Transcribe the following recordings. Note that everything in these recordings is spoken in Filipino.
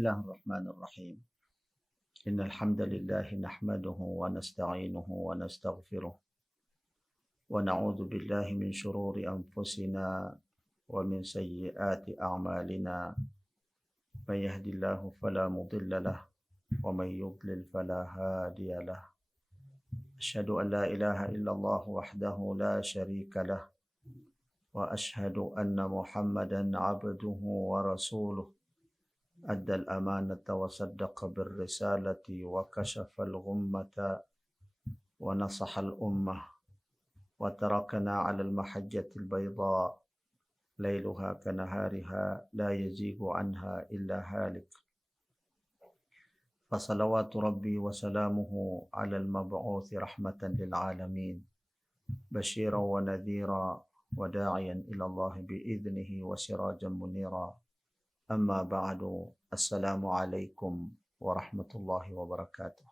Bismillahirrahmanirrahim. Innal hamdalillah nahmaduhu wa nasta'inuhu wa nastaghfiruh wa na'udzu billahi min shururi anfusina wa min sayyiati a'malina. May yahdihillahu fala mudilla lahu wa may yudlil fala hadiya lahu. Asyhadu an la ilaha illallah wahdahu la syarika lahu wa asyhadu anna Muhammadan 'abduhu wa rasuluh. أدى الأمانة وصدق بالرسالة وكشف الغمة ونصح الأمة وتركنا على المحجة البيضاء ليلها كنهارها لا يزيغ عنها إلا هالك. فصلوات ربي وسلامه على المبعوث رحمة للعالمين بشيرا ونذيرا وداعيا إلى الله بإذنه وسراجا منيرا. Amma ba'du, assalamualaikum warahmatullahi wabarakatuh.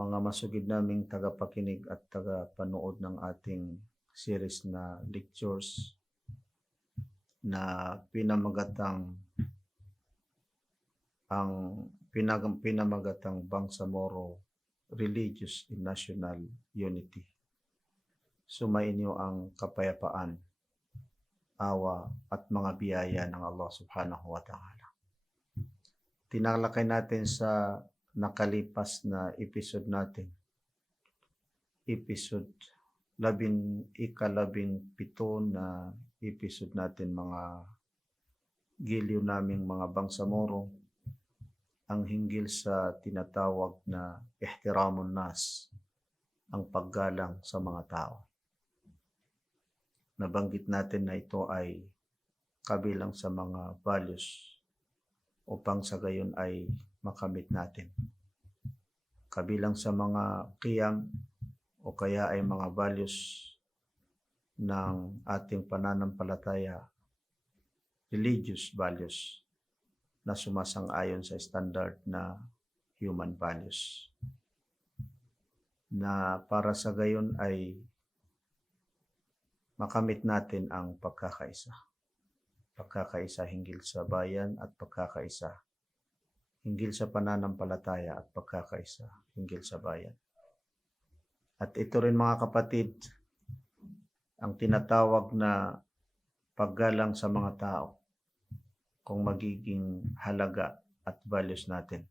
Mga masugid naming tagapakinig at tagapanood ng ating series na lectures na pinamagatang Bangsamoro Religious and National Unity. Sumainyo ang kapayapaan, awa at mga biyaya ng Allah subhanahu wa ta'ala. Tinalakay natin sa nakalipas na episode natin, episode 17 na episode natin, mga giliw naming mga Bangsamoro, ang hinggil sa tinatawag na ihtiramun nas, ang paggalang sa mga tao. Nabanggit natin na ito ay kabilang sa mga values upang sa gayon ay makamit natin. Kabilang sa mga qiyam o kaya ay mga values ng ating pananampalataya, religious values na sumasang-ayon sa standard na human values, na para sa gayon ay makamit natin ang pagkakaisa. Pagkakaisa hinggil sa bayan at pagkakaisa hinggil sa pananampalataya at pagkakaisa hinggil sa bayan. At ito rin, mga kapatid, ang tinatawag na paggalang sa mga tao, kung magiging halaga at values natin,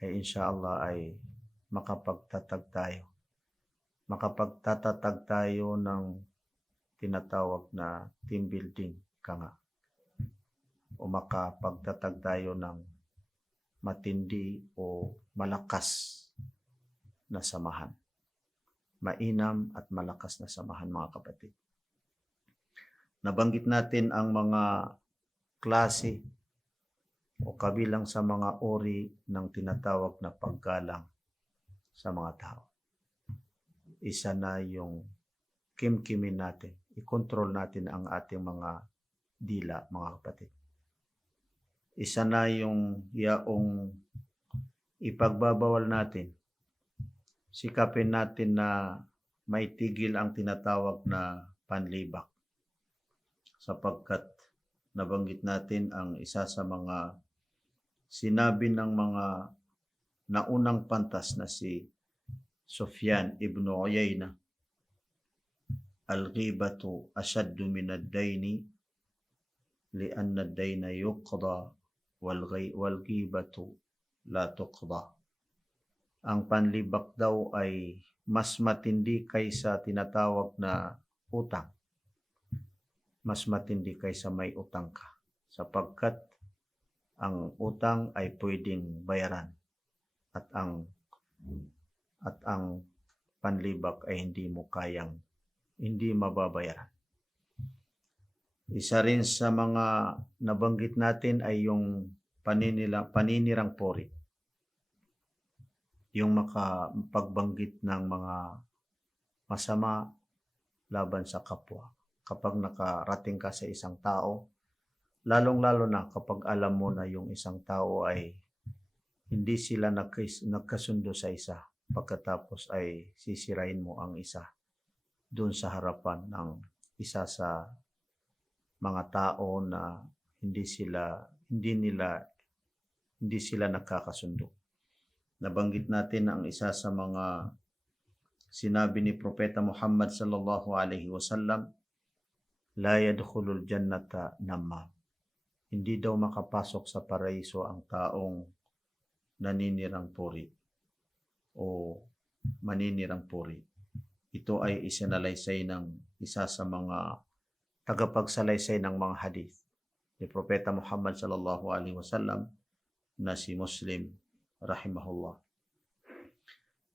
ay inshallah ay makapagtatag tayo ng tinatawag na team building o makapagtatag tayo ng matindi o malakas na samahan. Mainam at malakas na samahan, mga kapatid. Nabanggit natin ang mga klase o kabilang sa mga uri ng tinatawag na paggalang sa mga tao. Isa na yung kimkimin natin, i-control natin ang ating mga dila, mga kapatid. Isa na yung yaong ipagbabawal natin, sikapin natin na maitigil ang tinatawag na panlibak, sapagkat nabanggit natin ang isa sa mga sinabi ng mga naunang pantas na si Sufyan ibn Uyayna, al-ghibatu ashaddu min ad-daini li'anna ad-daina yuqda wal ghibatu la tuqda. Ang panlibak daw ay mas matindi kaysa tinatawag na utang. Mas matindi kaysa may utang ka, sapagkat ang utang ay pwedeng bayaran at ang panlibak ay hindi mababayaran. Isa rin sa mga nabanggit natin ay yung paninirang pori. Yung makapagbanggit ng mga masama laban sa kapwa. Kapag nakarating ka sa isang tao, lalong-lalo na kapag alam mo na yung isang tao ay hindi sila nagkasundo sa isa, pagkatapos ay sisirain mo ang isa doon sa harapan ng isa sa mga tao na hindi sila hindi sila nagkakasundo. Nabanggit natin ang isa sa mga sinabi ni Propeta Muhammad sallallahu alaihi wasallam, la yadkhulul jannata namam. Hindi daw makapasok sa paraiso ang taong naninirang puri o maninirang puri. Ito ay isinalaysay ng isa sa mga tagapagsalaysay ng mga hadith ni Propeta Muhammad sallallahu alaihi wasallam na si Muslim rahimahullah.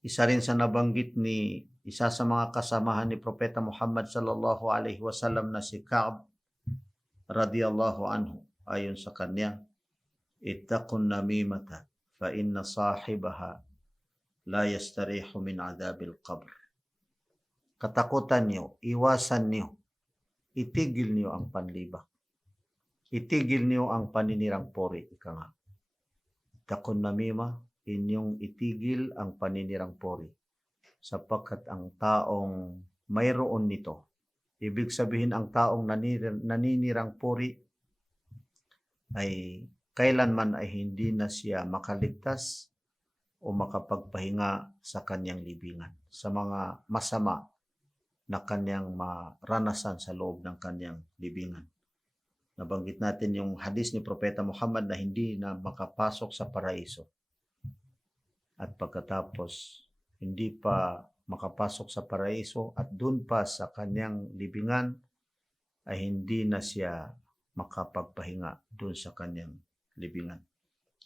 Isa rin sa nabanggit ni isa sa mga kasamahan ni Propeta Muhammad sallallahu alaihi wasallam na si Ka'b radiyallahu anhu, ayon sa kanya, ittaqun namimata fa inna sahibaha la yastarihu min adabil qabr. Katakutan niyo, iwasan niyo, itigil niyo ang panlibak. Itigil niyo ang paninirang puri, ika nga. Ittaqun namima, inyong itigil ang paninirang puri. Sapagkat ang taong mayroon nito, ibig sabihin ang taong naninirang puri ay kailanman ay hindi na siya makaligtas o makapagpahinga sa kanyang libingan, sa mga masama na kanyang maranasan sa loob ng kanyang libingan. Nabanggit natin yung hadis ni Propeta Muhammad na hindi na makapasok sa paraiso. At pagkatapos, hindi pa makapasok sa paraiso at dun pa sa kanyang libingan ay hindi na siya makapagpahinga dun sa kanyang libingan.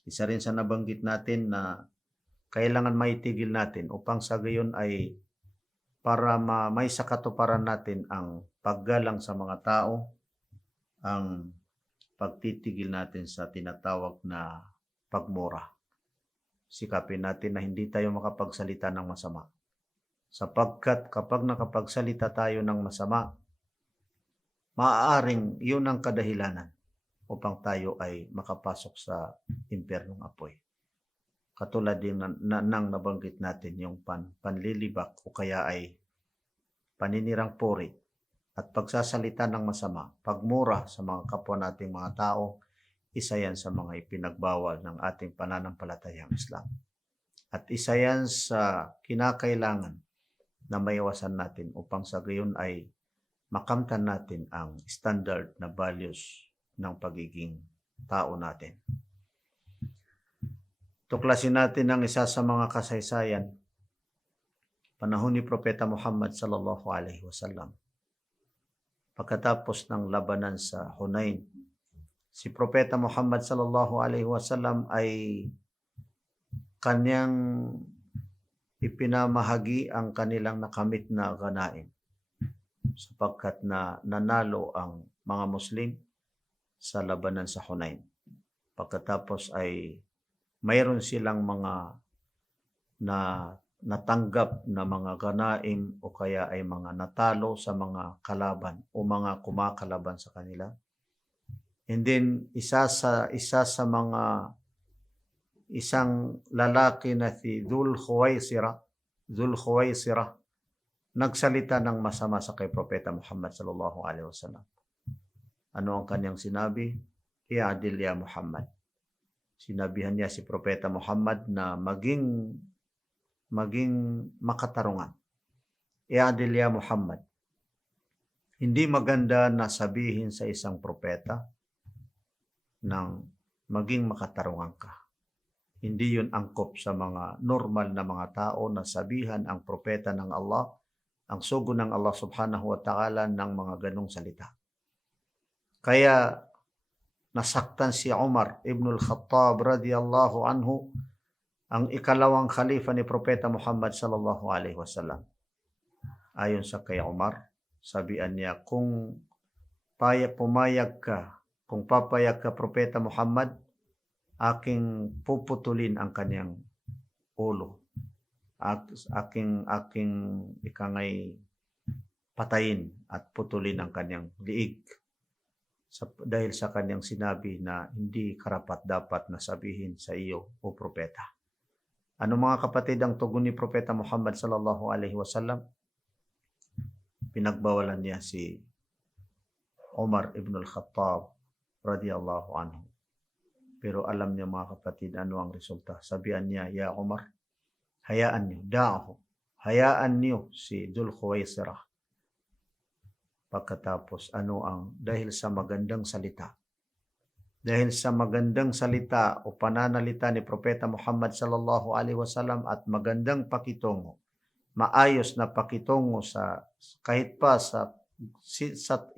Isa rin sa nabanggit natin na kailangan maitigil natin upang sa gayon ay para may sakatuparan natin ang paggalang sa mga tao, ang pagtitigil natin sa tinatawag na pagmura. Sikapin natin na hindi tayo makapagsalita ng masama. Sapagkat kapag nakapagsalita tayo ng masama, maaaring yun ang kadahilanan upang tayo ay makapasok sa impyernong apoy. Katulad din nang nabanggit natin yung panlilibak o kaya ay paninirang puri at pagsasalita ng masama, pagmura sa mga kapwa nating mga tao, isa yan sa mga ipinagbawal ng ating pananampalatayang Islam. At isa yan sa kinakailangan na maiwasan natin upang sa gayon ay makamtan natin ang standard na values ng pagiging tao natin. Tuklasin natin ang isa sa mga kasaysayan panahon ni Propeta Muhammad sallallahu alaihi wasallam. Pagkatapos ng labanan sa Hunain, si Propeta Muhammad sallallahu alaihi wasallam ay kanyang ipinamahagi ang kanilang nakamit na ganaim sapagkat nanalo ang mga Muslim sa labanan sa Hunain. Pagkatapos ay mayroon silang mga natanggap na mga ganaim o kaya ay mga natalo sa mga kalaban o mga kumakalaban sa kanila. And then isang lalaki na si Dhul Khuwaisira nagsalita ng masama sa kay Propeta Muhammad sallallahu alaihi wasallam. Ano ang kanyang sinabi? I'adil ya Muhammad. Sinabihan niya si Propeta Muhammad na maging makatarungan. I'adil ya Muhammad. Hindi maganda na sabihin sa isang propeta ng maging makatarungan ka. Hindi yun angkop sa mga normal na mga tao na sabihan ang propeta ng Allah, ang sugo ng Allah subhanahu wa ta'ala ng mga ganong salita. Kaya nasaktan si Umar ibn al-Khattab radiyallahu anhu, ang ikalawang khalifa ni Propeta Muhammad sallallahu alaihi wasallam. Ayon sa kay Umar, sabihan niya, kung papayag ka Propeta Muhammad, aking puputulin ang kanyang ulo. Aking ikangay patayin at putulin ang kanyang liig. Dahil sa kanyang sinabi na hindi karapat dapat na sabihin sa iyo o propeta. Ano mga kapatid ang tugon ni Propeta Muhammad sallallahu alaihi wasallam? Pinagbawalan niya si Umar ibn al-Khattab radiyallahu anhu. Pero alam niya mga kapatid ano ang resulta. Sabihan niya, Ya Umar, hayaan niyo, da'ahu. Hayaan niyo si Dhul Khuwaisirah. Pagkatapos dahil sa magandang salita. Dahil sa magandang salita o pananalita ni Propeta Muhammad sallallahu alaihi wasallam at magandang pakitungo, maayos na pakitungo sa kahit pa sa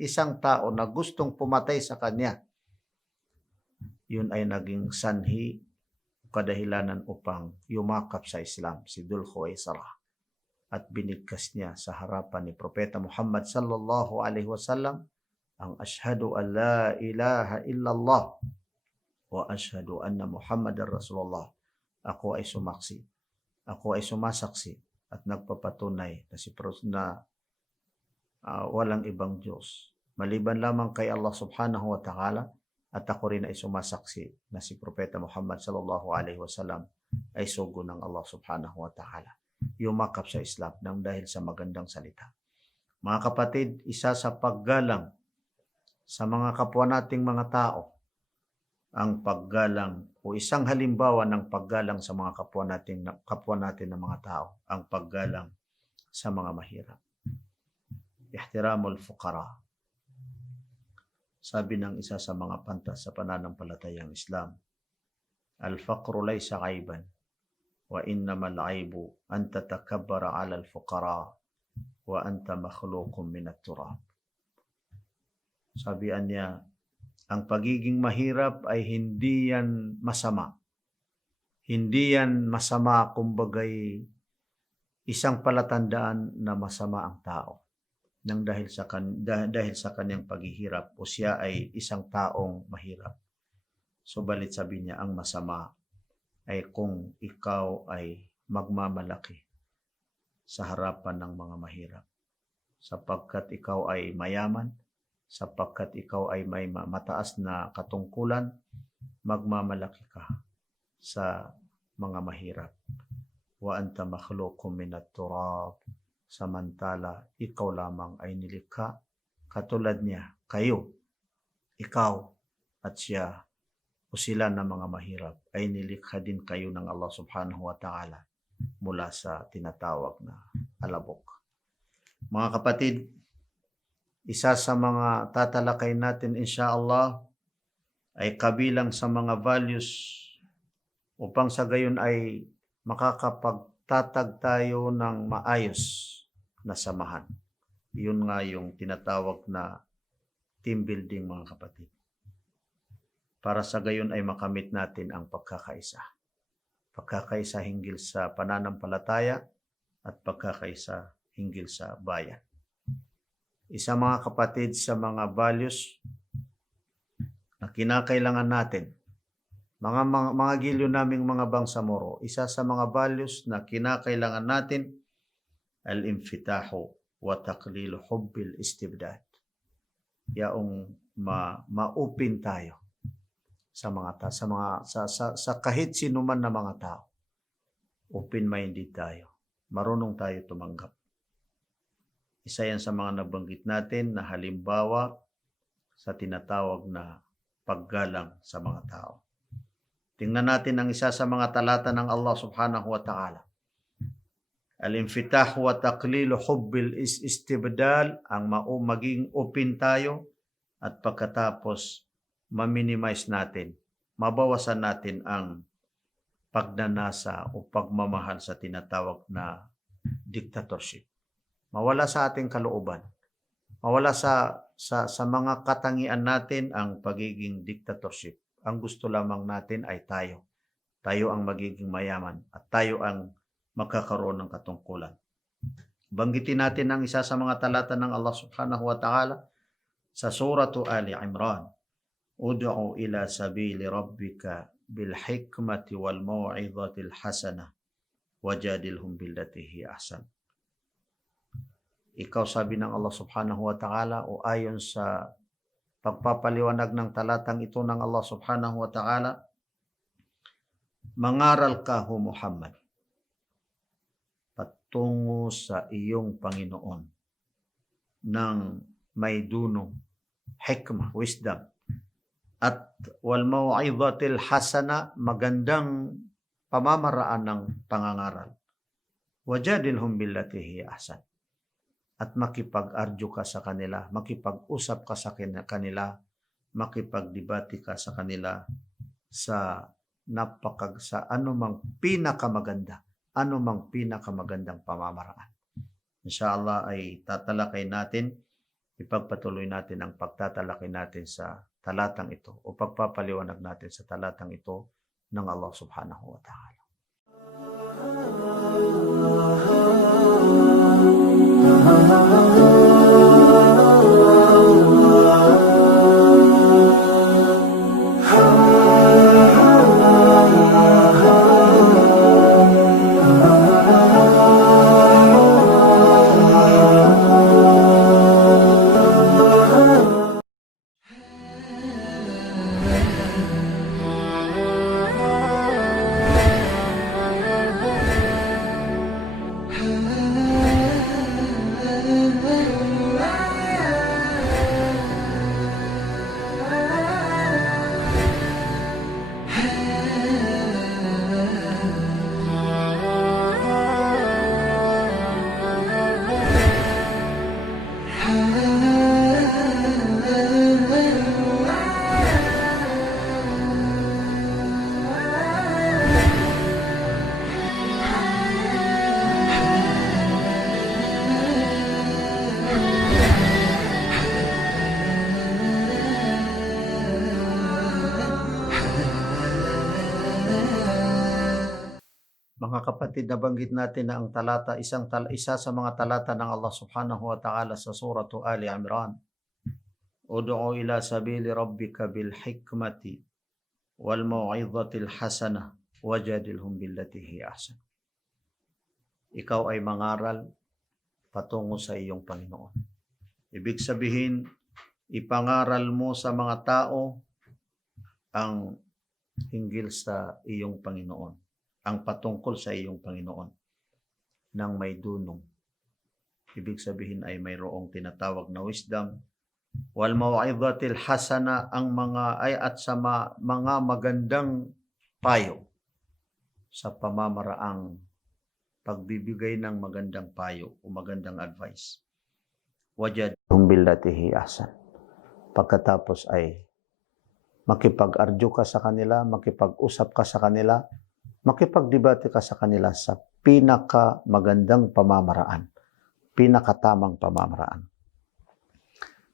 isang tao na gustong pumatay sa kanya, yun ay naging sanhi, kadahilanan upang yumakap sa Islam si Dhul Khuwaisirah at binigkas niya sa harapan ni Propeta Muhammad sallallahu alaihi wasallam ang ashhadu an la ilaha illallah wa ashhadu anna Muhammadar Rasulullah. Ako ay sumaksi. Ako ay sumasaksi at nagpapatunay na walang ibang Diyos maliban lamang kay Allah subhanahu wa ta'ala, at ako rin ay sumasaksi na si Propeta Muhammad sallallahu alaihi wasallam ay sugo ng Allah subhanahu wa ta'ala. Yumakap sa Islam nang dahil sa magandang salita. Mga kapatid, isa sa paggalang sa mga kapwa nating mga tao, ang paggalang o isang halimbawa ng paggalang sa mga kapwa natin na mga tao, ang paggalang sa mga mahirap. Ihtiramul fuqara. Sabi ng isa sa mga pantas sa pananampalatayang Islam, al-faqru laysa aiban wa innamal aibu an tatakabbara 'ala al-fuqara wa anta makhluqun min at-turab. Sabihan niya, ang pagiging mahirap ay hindi yan masama. Hindi yan masama, kumbagay isang palatandaan na masama ang tao nang dahil sa kanyang paghihirap o siya ay isang taong mahirap. Subalit sabi niya, ang masama ay kung ikaw ay magmamalaki sa harapan ng mga mahirap sapagkat ikaw ay mayaman, sapagkat ikaw ay may mataas na katungkulan, magmamalaki ka sa mga mahirap. Wa anta makhluqun minat turab. Samantala, ikaw lamang ay nilikha katulad niya, kayo, ikaw at siya o sila na mga mahirap ay nilikha din kayo ng Allah subhanahu wa ta'ala mula sa tinatawag na alabok. Mga kapatid, isa sa mga tatalakay natin insyaallah ay kabilang sa mga values upang sa gayon ay makakapagtatag tayo ng maayos na samahan. Yun nga yung tinatawag na team building, mga kapatid. Para sa gayon ay makamit natin ang pagkakaisa. Pagkakaisa hinggil sa pananampalataya at pagkakaisa hinggil sa bayan. Isa, mga kapatid, sa mga values na kinakailangan natin, mga gilyo naming mga bangsamoro, isa sa mga values na kinakailangan natin, al-infitahu wa taqlilu hubbil istibdad. Yaong ma-open tayo sa kahit sino man na mga tao. Open-minded tayo. Marunong tayo tumanggap. Isa yan sa mga nabanggit natin na halimbawa sa tinatawag na paggalang sa mga tao. Tingnan natin ang isa sa mga talata ng Allah subhanahu wa ta'ala. Al-infitah wa taqlilu hubbil istibdal, ang maging open tayo at pagkatapos ma-minimize natin, mabawasan natin ang pagnanasa o pagmamahal sa tinatawag na dictatorship. Mawala sa ating kalooban. Mawala sa mga katangian natin ang pagiging dictatorship. Ang gusto lamang natin ay tayo. Tayo ang magiging mayaman at tayo ang magkakaroon ng katungkulan. Banggitin natin ang isa sa mga talata ng Allah subhanahu wa ta'ala sa suratu Ali Imran. Ud'u ila sabili rabbika bil hikmati wal mau'izatil hasanah wajadilhum billati hi ahsan. Ikaw, sabi ng Allah subhanahu wa ta'ala, o ayon sa pagpapaliwanag ng talatang ito ng Allah subhanahu wa ta'ala, mangaral ka, ho Muhammad, patungo sa iyong Panginoon ng may dunong hikmah, wisdom, at wal mau'izatil hasana, magandang pamamaraan ng pangangaral. Wajadilhum billati hiya ahsan. At makipag-argue ka sa kanila, makipag-usap ka sa kanila, makipagdebate ka sa kanila sa anumang pinakamagandang pamamaraan. Inshallah ay tatalakay natin, ipagpatuloy natin ang pagtatalakay natin sa talatang ito o pagpapaliwanag natin sa talatang ito ng Allah subhanahu wa ta'ala. Mga kapatid, nabanggit natin na ang talata, isa sa mga talata ng Allah subhanahu wa ta'ala sa suratu Ali Imran. Ud'u ila sabili rabbika bil hikmati wal mau'izatil hasanah wajadilhum billati hiya ahsan. Ikaw ay mangaral patungo sa iyong Panginoon. Ibig sabihin, ipangaral mo sa mga tao ang hinggil sa iyong Panginoon, ang patungkol sa iyong Panginoon ng may dunong. Ibig sabihin ay mayroong tinatawag na wisdom. Wal mau'izatil hasana, ang mga ay at sa mga magandang payo, sa pamamaraang pagbibigay ng magandang payo o magandang advice. Wajadhum billati hiya ahsan. Pagkatapos ay makipag-argue ka sa kanila, makipag-usap ka sa kanila, makipagdebate ka sa kanila sa pinakamagandang pamamaraan, pinakatamang pamamaraan.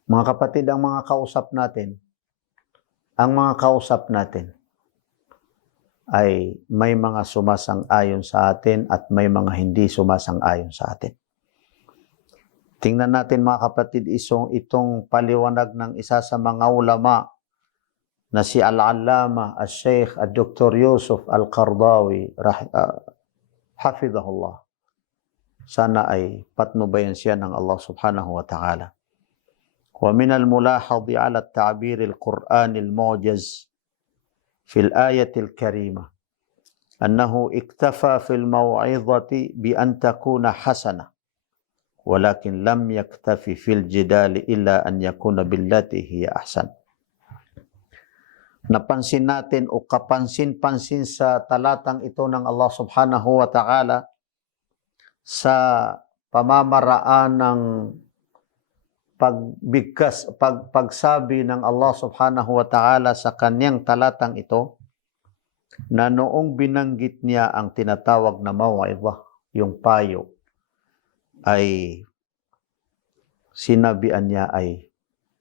Mga kapatid, ang mga kausap natin ay may mga sumasang-ayon sa atin at may mga hindi sumasang-ayon sa atin. Tingnan natin mga kapatid, itong paliwanag ng isa sa mga ulama na si Al-Allama, Al-Sheikh, Dr. Yusuf Al-Qaradawi, hafidhahullah. Sana ay patnubayan siya ng Allah subhanahu wa ta'ala. ومن الملاحظ على التعبير القرآني المعجز في الآية الكريمة أنه اكتفى في الموعظة بأن تكون حسنة ولكن لم يكتفي في الجدال إلا أن يكون بالتي هي أحسن. Napansin natin o kapansin-pansin sa talatang ito ng Allah subhanahu wa ta'ala sa pamamaraan ng pagsabi ng Allah subhanahu wa ta'ala sa kanyang talatang ito, na noong binanggit niya ang tinatawag na maw'idha, yung payo, ay sinabihan niya ay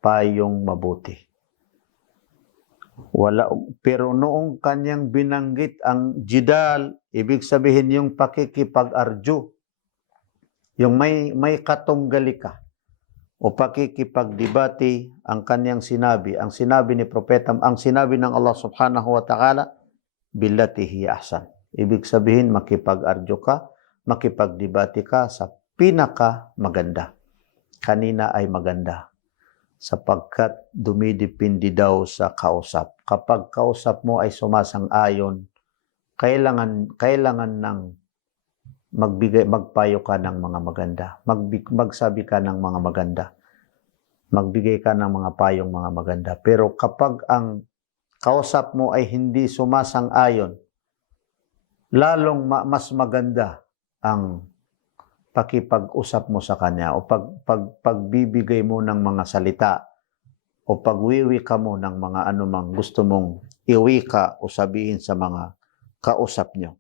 payong mabuti. Pero noong kanyang binanggit ang jidal, ibig sabihin yung pakikipag-arju, yung may katunggali ka, o pakikipagdebate, ang kanyang sinabi, ang sinabi ni Propeta, ang sinabi ng Allah subhanahu wa ta'ala, billati hiya ahsan. Ibig sabihin, makipag-argue ka, makipagdebate ka sa pinaka maganda. Kanina ay maganda, sapagkat dumidepende daw sa kausap. Kapag kausap mo ay sumasang-ayon, kailangan ng magpayo ka ng mga maganda, magsabi ka ng mga maganda, magbigay ka ng mga payong mga maganda. Pero kapag ang kausap mo ay hindi sumasang-ayon, lalong mas maganda ang pakipag-usap mo sa kanya o pagbibigay mo ng mga salita o pagwiwika mo ng mga anumang gusto mong iwika o sabihin sa mga kausap nyo.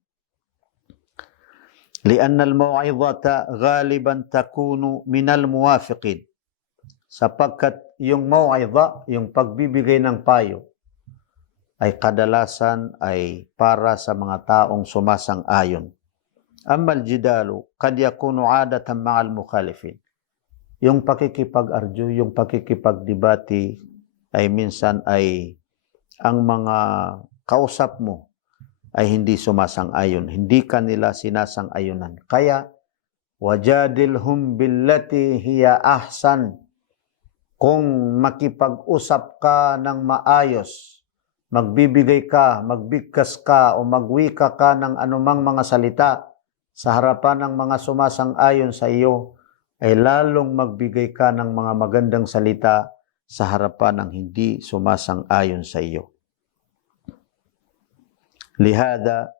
لأن الموعظة غالبا تكون من الموافقين. Sapagkat yung mau'idha, yung pagbibigay ng payo, ay kadalasan ay para sa mga taong sumasang-ayon. Amma al-jidalu kad yakunu 'adatan ma'al mukhalifin. Yung pakikipag-argue, yung pakikipagdebate ay minsan ay ang mga kausap mo ay hindi sumasang-ayon, hindi kanila sinasang-ayunan. Kaya wajadilhum billati hiya ahsan. Kung makipag-usap ka ng maayos, magbibigay ka, magbigkas ka o magwika ka ng anumang mga salita sa harapan ng mga sumasang-ayon sa iyo, ay lalong magbigay ka ng mga magandang salita sa harapan ng hindi sumasang-ayon sa iyo. Lihada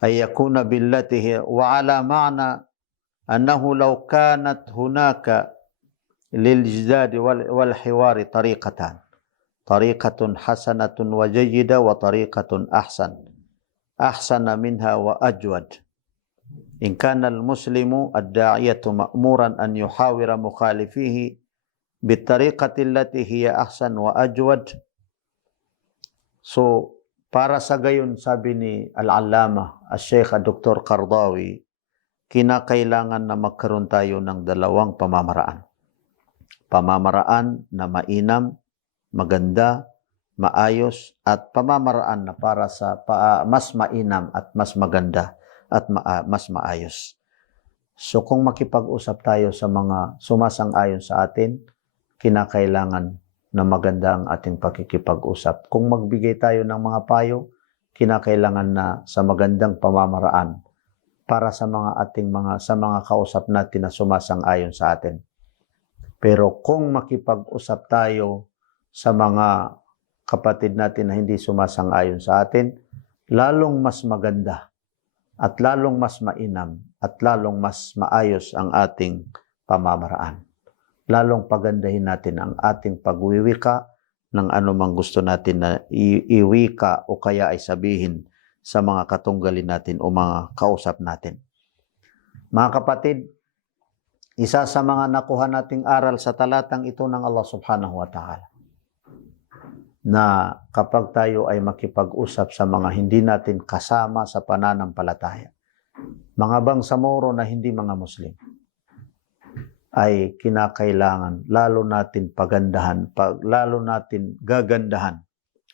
ay yakuna billatihi wa ala ma'na annahu law kanat hunaka liljidad wal hiwari tariqatun hasanatun wa jayyida wa tariqatun ahsana minha wa ajwad. In kana al-muslimu ad-da'iyatu ma'muran an yuhawira mukhalifihi bitariqati allati hiya ahsan wa ajwad. So, para sa gayon, sabi ni Al-Allama, Al-Sheikh Dr. Qaradawi, kinakailangan na magkaroon tayo ng dalawang pamamaraan. Pamamaraan na mainam, maganda, maayos, at pamamaraan na para sa mas mainam at mas maganda at mas maayos. So kung makipag-usap tayo sa mga sumasang-ayon sa atin, kinakailangan na maganda ang ating pakikipag-usap. Kung magbigay tayo ng mga payo, kinakailangan na sa magandang pamamaraan para sa mga kausap natin na sumasang-ayon sa atin. Pero kung makipag-usap tayo sa mga kapatid natin na hindi sumasang-ayon sa atin, lalong mas maganda at lalong mas mainam at lalong mas maayos ang ating pamamaraan. Lalong pagandahin natin ang ating pagwiwika ng anumang gusto natin na iwika o kaya ay sabihin sa mga katunggalin natin o mga kausap natin. Mga kapatid, isa sa mga nakuha nating aral sa talatang ito ng Allah subhanahu wa ta'ala, na kapag tayo ay makipag-usap sa mga hindi natin kasama sa pananampalataya, mga bangsamoro na hindi mga Muslim, ay kinakailangan lalo natin pagandahan, lalo natin gagandahan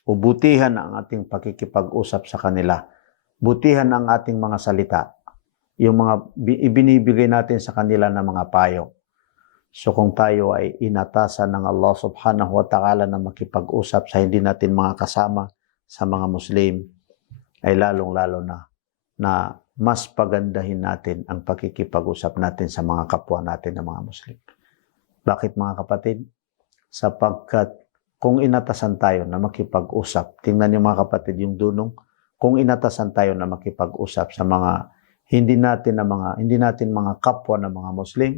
o butihan ang ating pakikipag-usap sa kanila. Butihan ang ating mga salita, yung mga ibinibigay natin sa kanila na mga payo. So kung tayo ay inatasan ng Allah subhanahu wa ta'ala na makipag-usap sa hindi natin mga kasama sa mga Muslim, ay lalong-lalo na mas pagandahin natin ang pakikipag-usap natin sa mga kapwa natin na mga Muslim. Bakit mga kapatid? Sapagkat kung inatasan tayo na makipag-usap, tingnan niyo mga kapatid yung dunong, kung inatasan tayo na makipag-usap sa mga hindi natin mga kapwa na mga Muslim,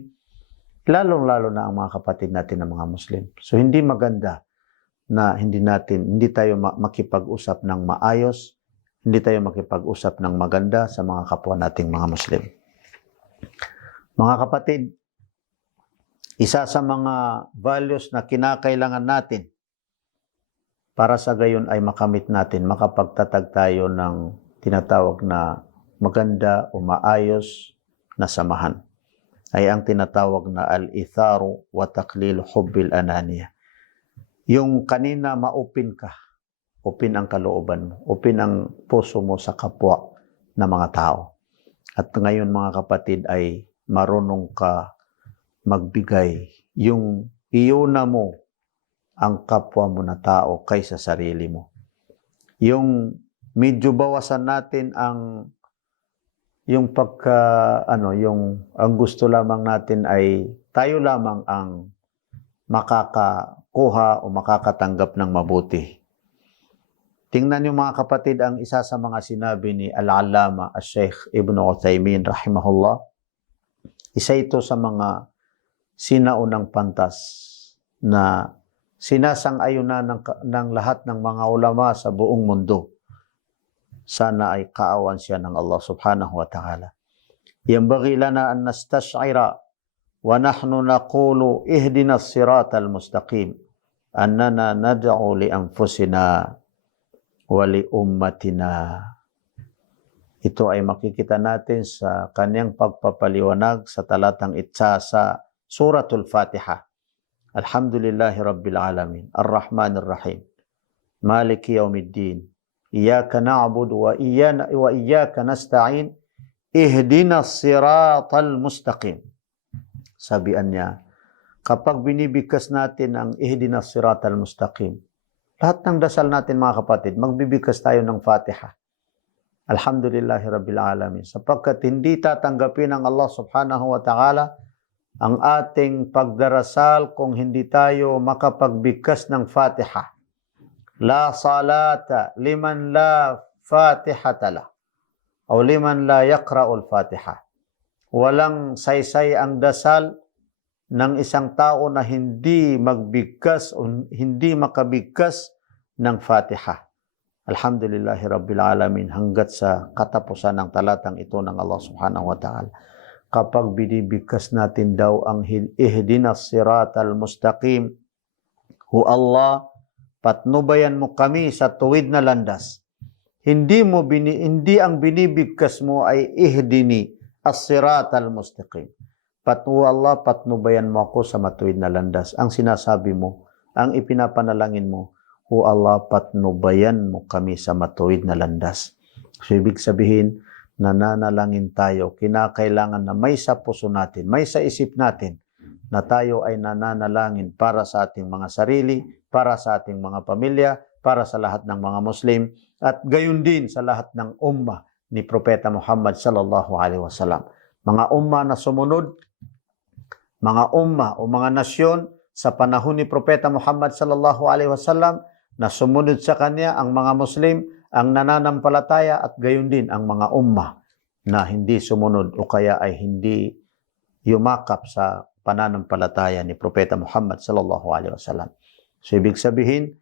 lalong-lalo na ang mga kapatid natin na mga Muslim. So hindi maganda na hindi tayo makipag-usap ng maayos, hindi tayo makipag-usap ng maganda sa mga kapwa nating mga Muslim. Mga kapatid, isa sa mga values na kinakailangan natin para sa gayon ay makamit natin, makapagtatag tayo ng tinatawag na maganda o maayos na samahan, ay ang tinatawag na al-itharu wa taqlil hubbil ananiya. Yung kanina maupin ka, upin ang kalooban mo, upin ang puso mo sa kapwa na mga tao. At ngayon mga kapatid ay marunong ka magbigay, yung iuna mo ang kapwa mo na tao kaysa sarili mo. Yung medyo bawasan natin ang ang gusto lamang natin ay tayo lamang ang makakakuha o makakatanggap ng mabuti. Tingnan niyo mga kapatid ang isa sa mga sinabi ni Al-Allama Al-Sheikh Ibn Uthaymin rahimahullah. Isa ito sa mga sinaunang pantas na sinasang-ayunan ng lahat ng mga ulama sa buong mundo. Sana ay kaawan siya ng Allah subhanahu wa ta'ala. Yanbaghi lana an nastash'ira wa nahnu naqulu ihdina as-siratal mustaqim annana nad'u li anfusina wa li ummatina. Ito ay makikita natin sa kanyang pagpapaliwanag sa talatang itsa sa Suratul Fatiha. Alhamdulillahi Rabbil Alamin, Ar-Rahmanir Rahim, Maliki Yawmiddin, Iyyaka na'budu wa iyyaka nasta'in, Ihdinas siratal mustaqim. Sabihan niya, kapag binibigkas natin ang Ihdinas siratal mustaqim, lahat ng dasal natin mga kapatid, magbibigkas tayo ng Fatiha. Alhamdulillahi Rabbil Alamin. Sapagkat hindi tatanggapin ng Allah subhanahu wa ta'ala ang ating pagdarasal kung hindi tayo makapagbigkas ng Fatiha. La salata liman la fatihata la o liman la yaqra'ul Fatiha. Walang saysay ang dasal ng isang tao na hindi magbigkas o hindi makabigkas ng Fatiha. Alhamdulillahi Rabbil Alamin, hanggat sa katapusan ng talatang ito ng Allah subhanahu wa ta'ala. Kapag binibigkas natin daw ang ihdinas siratal mustaqim, Hu Allah, patnubayan mo kami sa tuwid na landas. Hindi ang binibigkas mo ay ihdini as-siratal mustaqim. Hu Allah, patnubayan mo ako sa matuwid na landas. Ang sinasabi mo, ang ipinapanalangin mo, Hu Allah, patnubayan mo kami sa matuwid na landas. So, ibig sabihin, nananalangin tayo, kinakailangan na may sa puso natin, may sa isip natin, na tayo ay nananalangin para sa ating mga sarili, para sa ating mga pamilya, para sa lahat ng mga Muslim, at gayon din sa lahat ng ummah ni Propeta Muhammad sallallahu alaihi wasallam. Mga ummah na sumunod, mga ummah o mga nasyon sa panahon ni Propeta Muhammad sallallahu alaihi wasallam na sumunod sa kanya, ang mga Muslim, ang nananampalataya, at gayon din ang mga ummah na hindi sumunod o kaya ay hindi yumakap sa pananampalataya ni Propeta Muhammad sallallahu alaihi wasallam. So ibig sabihin,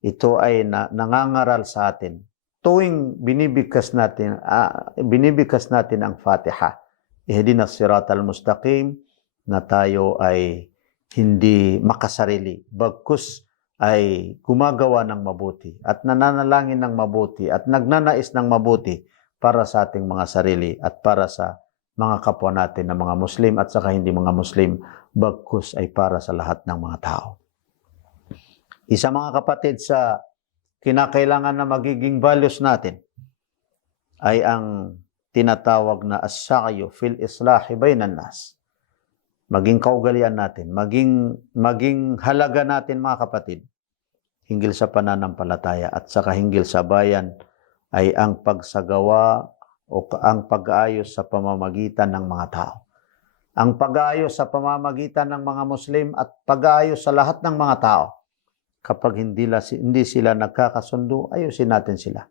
ito ay nangangaral sa atin. Tuwing binibigkas natin ang Fatiha, ihdinas siratal mustaqim, na tayo ay hindi makasarili, bagkus ay gumagawa ng mabuti at nananalangin ng mabuti at nagnanais ng mabuti para sa ating mga sarili at para sa mga kapwa natin na mga Muslim at saka hindi mga Muslim, bagkus ay para sa lahat ng mga tao. Isa mga kapatid sa kinakailangan na magiging values natin ay ang tinatawag na as-sa'yu fil islahi bainan nas. Maging kaugalian natin, maging halaga natin mga kapatid, hinggil sa pananampalataya at saka hinggil sa bayan ay ang pagsagawa o ang pag-aayos sa pamamagitan ng mga tao. Ang pag-aayos sa pamamagitan ng mga Muslim at pag-aayos sa lahat ng mga tao. Kapag hindi sila nagkakasundo, ayusin natin sila.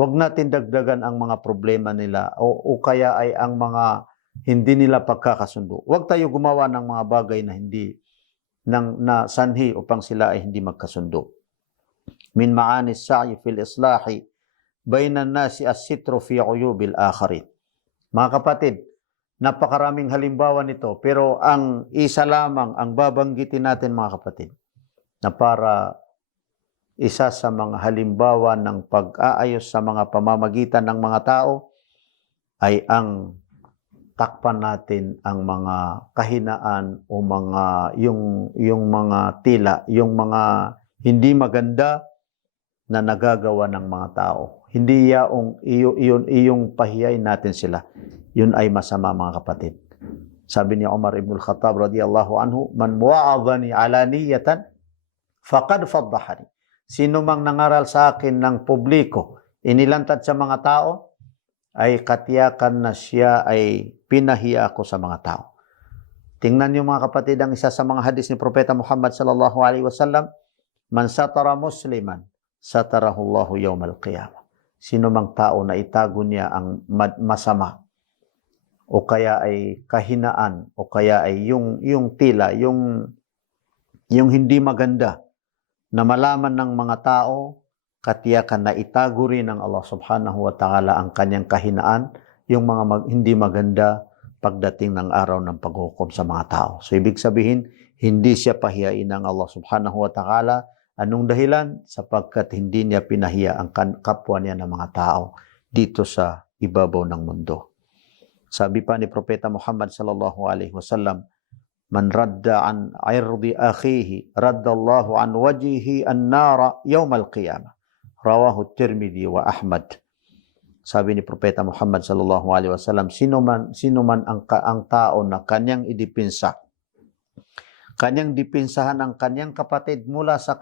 Huwag natin dagdagan ang mga problema nila o kaya ay ang mga hindi nila pagkakasundo. Huwag tayo gumawa ng mga bagay na na sanhi upang sila ay hindi magkasundo. Min ma'ani as-sa'yi fil islahi bainan nasi as-sitru fi uyubil akharin. Mga kapatid, napakaraming halimbawa nito, pero ang isa lamang ang babanggitin natin mga kapatid, na para isa sa mga halimbawa ng pag-aayos sa mga pamamagitan ng mga tao ay ang takpan natin ang mga kahinaan o yung mga tila, yung mga hindi maganda na nagagawa ng mga tao. Hindi iyong pahiyay natin sila. Yun ay masama mga kapatid. Sabi ni Umar ibn al-Khattab radiyallahu anhu, man mu'adhani alaniyatan faqad faddahani. Sino mang nangaral sa akin ng publiko, inilantad sa mga tao, ay katiyakan na siya ay pinahiya ako sa mga tao. Tingnan niyo mga kapatid ang isa sa mga hadis ni Propeta Muhammad sallallahu alaihi wasallam, man satara musliman, satarahullahu yawmal qiyamah. Sino mang tao na itago niya ang masama, o kaya ay kahinaan, o kaya ay yung tila, yung hindi maganda, na malaman ng mga tao, katiyakan na itago rin ng Allah subhanahu wa ta'ala ang kanyang kahinaan, yung mga hindi maganda pagdating ng araw ng paghukom sa mga tao. So ibig sabihin, hindi siya pahiyain ng Allah subhanahu wa ta'ala. Anong dahilan? Sapagkat hindi niya pinahiya ang kapwa niya ng mga tao dito sa ibabaw ng mundo. Sabi pa ni Propeta Muhammad sallallahu alaihi wasallam, man radda an irdi akhihi raddallahu an wajhihi an-nara yawmal qiyamah. Rawahu Tirmidzi wa Ahmad. Sabi ni Propeta Muhammad sallallahu alaihi wasallam, sino man ang tao na kanyang idipinsa, kanyang dipinsahan ang kanyang kapatid mula sa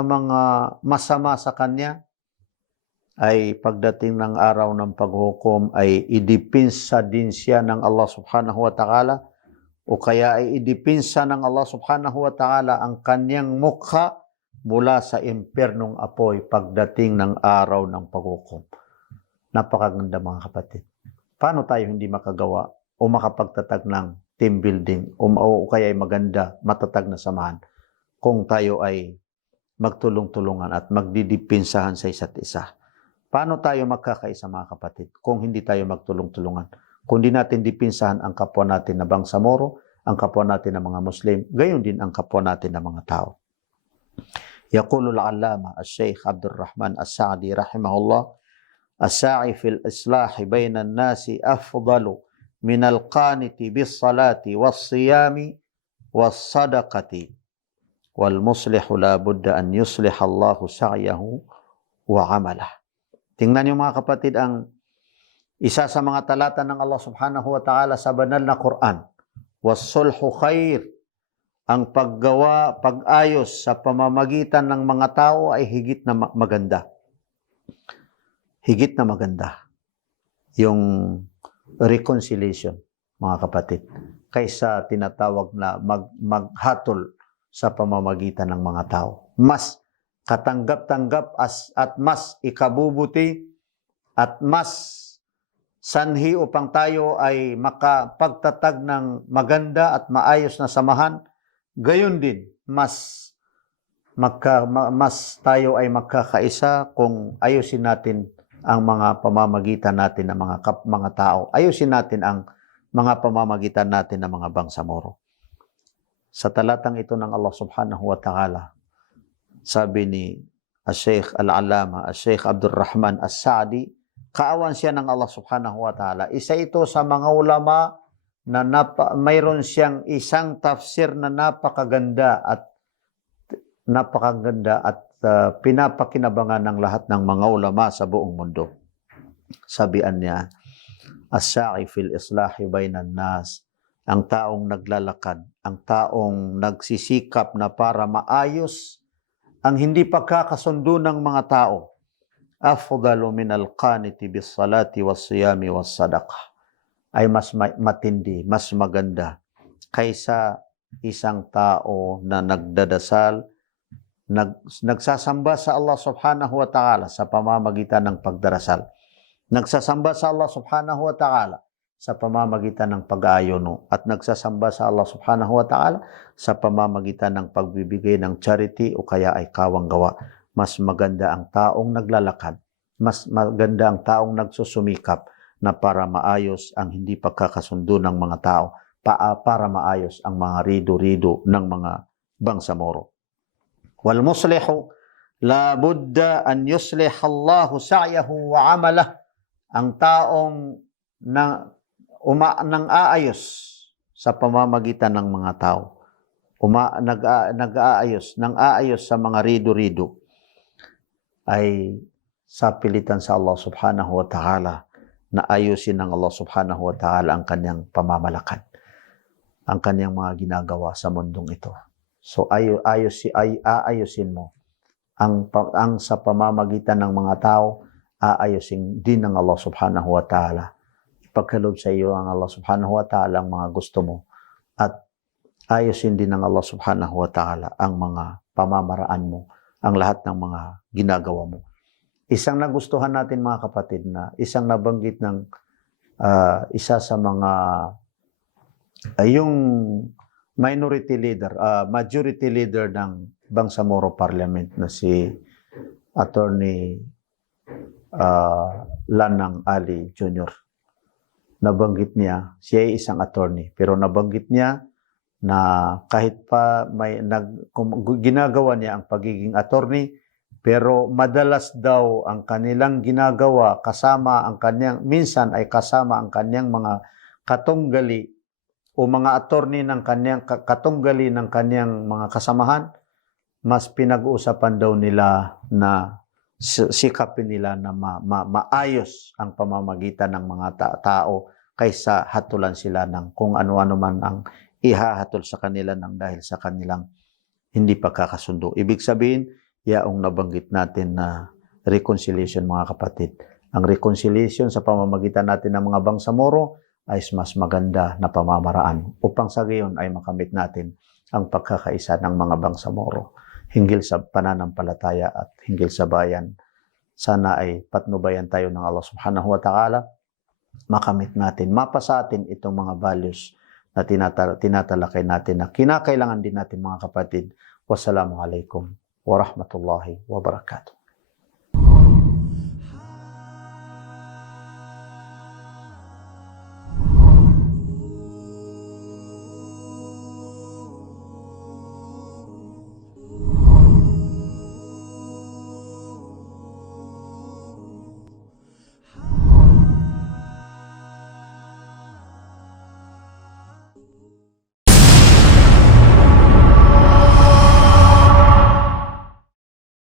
mga masama sa kanya, ay pagdating ng araw ng paghukom ay idipinsa din siya ng Allah subhanahu wa ta'ala, o kaya ay idipinsa ng Allah subhanahu wa ta'ala ang kanyang mukha mula sa impyernong apoy pagdating ng araw ng paghukom. Napakaganda mga kapatid. Paano tayo hindi makagawa o makapagtatag ng team building o kaya ay maganda, matatag na samahan kung tayo ay magtulong-tulungan at magdidipinsahan sa isa't isa? Paano tayo magkakaisa mga kapatid kung hindi tayo magtulong-tulungan? Kung di natin dipinsahan ang kapwa natin na bangsamoro, ang kapwa natin na mga Muslim, gayon din ang kapwa natin na mga tao. Yaqulu al-allama al-Sheikh Abdurrahman As-Sa'di rahimahullah, as-sa'i fil islahi bayna an-nasi afdalu min al-qaniti bis-salati was-siyami was-sadaqati wal muslihu la budda an yusliha Allahu sa'yahu wa 'amalah. Tingnan niyo mga kapatid ang isa sa mga talata ng Allah subhanahu wa ta'ala sa banal na Quran. Was-sulhu khair. Ang pag-ayos sa pamamagitan ng mga tao ay higit na maganda. Higit na maganda. Yung reconciliation, mga kapatid, kaysa tinatawag na maghatol sa pamamagitan ng mga tao. Mas katanggap-tanggap at mas ikabubuti at mas sanhi upang tayo ay makapagtatag ng maganda at maayos na samahan. Gayon din, mas tayo ay magkakaisa kung ayusin natin ang mga pamamagitan natin ng mga tao. Ayusin natin ang mga pamamagitan natin ng mga bangsamoro. Sa talatang ito ng Allah subhanahu wa ta'ala, sabi ni Sheikh Al-Allama, Sheikh Abdurrahman As-Sa'di, kaawan siya ng Allah subhanahu wa ta'ala. Isa ito sa mga ulama na mayroon siyang isang tafsir na napakaganda at pinapakinabangan ng lahat ng mga ulama sa buong mundo. Sabihan niya, as-sa'i fil islahi bainan nas, ang taong naglalakad, ang taong nagsisikap na para maayos ang hindi pagkakasundo ng mga tao, afdalu min al-qaniti bis salati was siyami was sadaqah, ay mas matindi, mas maganda kaysa isang tao na nagdadasal, nagsasamba sa Allah subhanahu wa ta'ala sa pamamagitan ng pagdarasal. Nagsasamba sa Allah subhanahu wa ta'ala sa pamamagitan ng pag-aayono, at nagsasamba sa Allah subhanahu wa ta'ala sa pamamagitan ng pagbibigay ng charity o kaya ay kawanggawa. Mas maganda ang taong naglalakad, mas maganda ang taong nagsusumikap na para maayos ang hindi pagkakasundo ng mga tao, para maayos ang mga rido-rido ng mga bangsamoro. Wal muslihu la budda an yuslih Allahu sa'yahu wa 'amalah. Ang taong nang aayos sa pamamagitan ng mga tao, nag-aayos sa mga rido-rido, ay sa pilitan sa Allah subhanahu wa ta'ala na ayusin ng Allah subhanahu wa ta'ala ang kanyang pamamalakad, ang kanyang mga ginagawa sa mundong ito. So aayusin mo ang sa pamamagitan ng mga tao, aayusin din ng Allah subhanahu wa ta'ala. ipagkaloob sa iyo ang Allah subhanahu wa ta'ala ang mga gusto mo at ayusin din ng Allah subhanahu wa ta'ala ang mga pamamaraan mo, ang lahat ng mga ginagawa mo. Isang nagustuhan natin mga kapatid na isang nabanggit ng isa sa mga yung majority leader ng Bangsamoro Parliament na si Attorney Lanang Ali Jr. Nabanggit niya, siya ay isang attorney, pero nabanggit niya na kahit pa ginagawa niya ang pagiging attorney, pero madalas daw ang kanilang ginagawa minsan ay kasama ang kanyang mga katunggali o mga attorney ng kanyang katunggali ng kanyang mga kasamahan, mas pinag-uusapan daw nila na sikapin nila na maayos ang pamamagitan ng mga tao kaysa hatulan sila ng kung ano-ano man ang ihahatol sa kanila ng dahil sa kanilang hindi pagkakasundo. Ibig sabihin, yaong nabanggit natin na reconciliation mga kapatid. Ang reconciliation sa pamamagitan natin ng mga Bangsamoro ay mas maganda na pamamaraan upang sa gayon ay makamit natin ang pagkakaisa ng mga Bangsamoro hinggil sa pananampalataya at hinggil sa bayan. Sana ay patnubayan tayo ng Allah subhanahu wa ta'ala, makamit natin, mapasa atin itong mga values na tinatalakay natin na kinakailangan din natin mga kapatid. Wassalamualaikum warahmatullahi wabarakatuh.